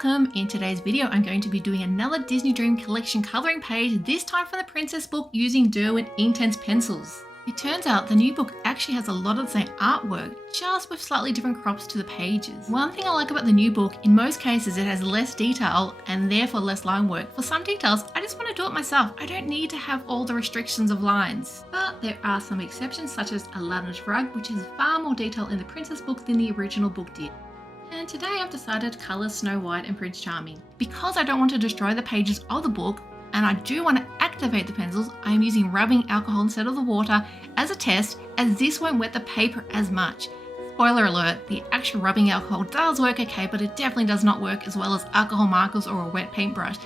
welcome. In today's video, I'm going to be doing another Disney Dream Collection coloring page, this time for the Princess book using Derwent Inktense Pencils. It turns out the new book actually has a lot of the same artwork, just with slightly different crops to the pages. One thing I like about the new book, in most cases it has less detail and therefore less line work. For some details, I just want to do it myself. I don't need to have all the restrictions of lines. But there are some exceptions, such as Aladdin's rug, which has far more detail in the Princess book than the original book did. And today I've decided to colour Snow White and Prince Charming. Because I don't want to destroy the pages of the book, and I do want to activate the pencils, I am using rubbing alcohol instead of the water as a test, as this won't wet the paper as much. Spoiler alert, the actual rubbing alcohol does work okay, but it definitely does not work as well as alcohol markers or a wet paintbrush.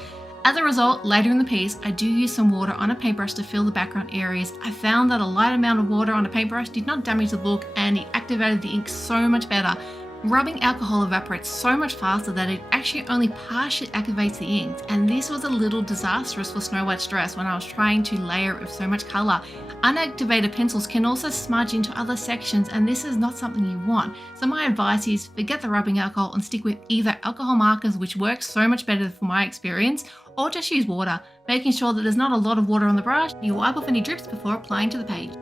As a result, later in the piece, I do use some water on a paintbrush to fill the background areas. I found that a light amount of water on a paintbrush did not damage the book, and it activated the ink so much better. Rubbing alcohol evaporates so much faster that it actually only partially activates the ink, and this was a little disastrous for Snow White's dress when I was trying to layer it with so much colour. Unactivated pencils can also smudge into other sections, and this is not something you want. So my advice is forget the rubbing alcohol and stick with either alcohol markers, which works so much better for my experience, or just use water, making sure that there's not a lot of water on the brush. You wipe off any drips before applying to the page.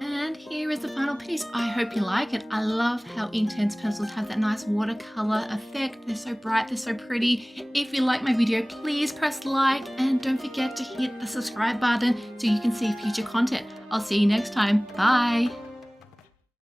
And here is the final piece. I hope you like it. I love how Inktense pencils have that nice watercolor effect. They're so bright, they're so pretty. If you like my video, please press like and don't forget to hit the subscribe button so you can see future content. I'll see you next time. Bye.